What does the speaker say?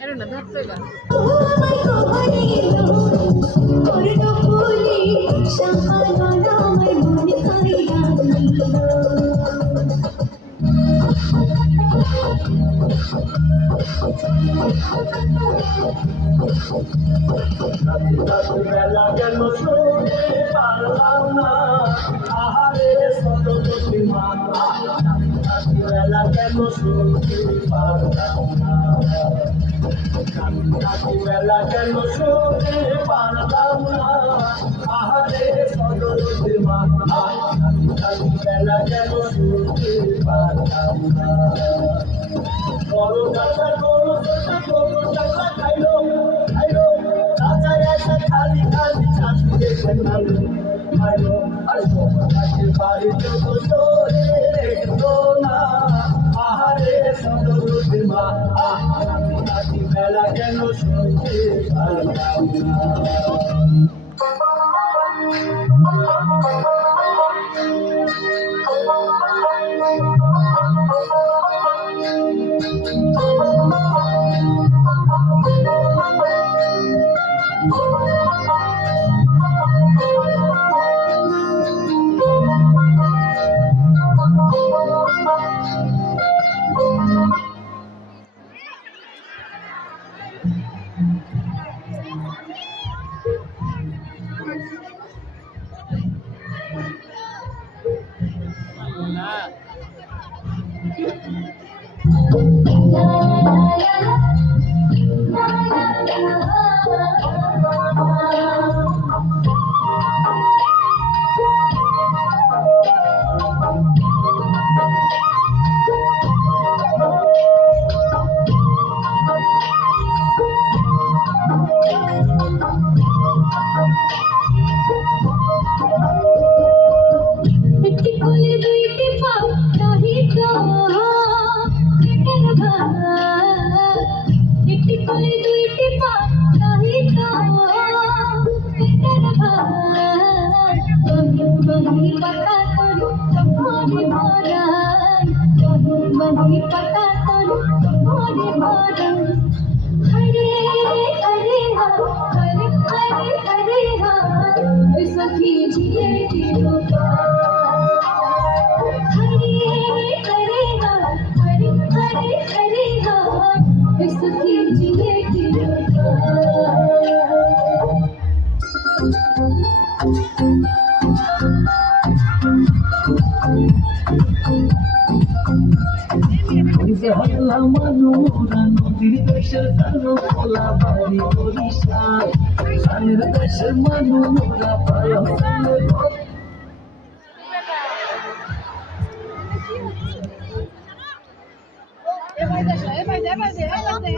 এটা না ধরতে গা বেলা কেন শুনে পারলাম না আহারে সদগতি মাতা বেলা কেন শুনতে পারলাম না বেলা কেন শুনতে পারলাম না আহারে সদগতি মাতা বেলা কেন শুনতে পারলাম না বড় চাচা গরু চাচা গরু চাচা খাইলো খাইলো চাচা এসে খালি খালি চাচি দেখে খাইলো খাইলো আর সমাজের বাড়িতে তো চলে রেখো না আহারে সদরুদ্দি মা আহারি বেলা কেন শুনতে পারলাম না पता करो तुम्हारे बारे हरे हरे हरे हरे हरे हरे सखी जिए की हरे हरे हरे हरे हरे हरे सखी जिए की হল্লা মানুরা নদীর দেশের কালো খোলা বাড়ি বরিশাল সানের দেশের মানুরা পায় এবার দে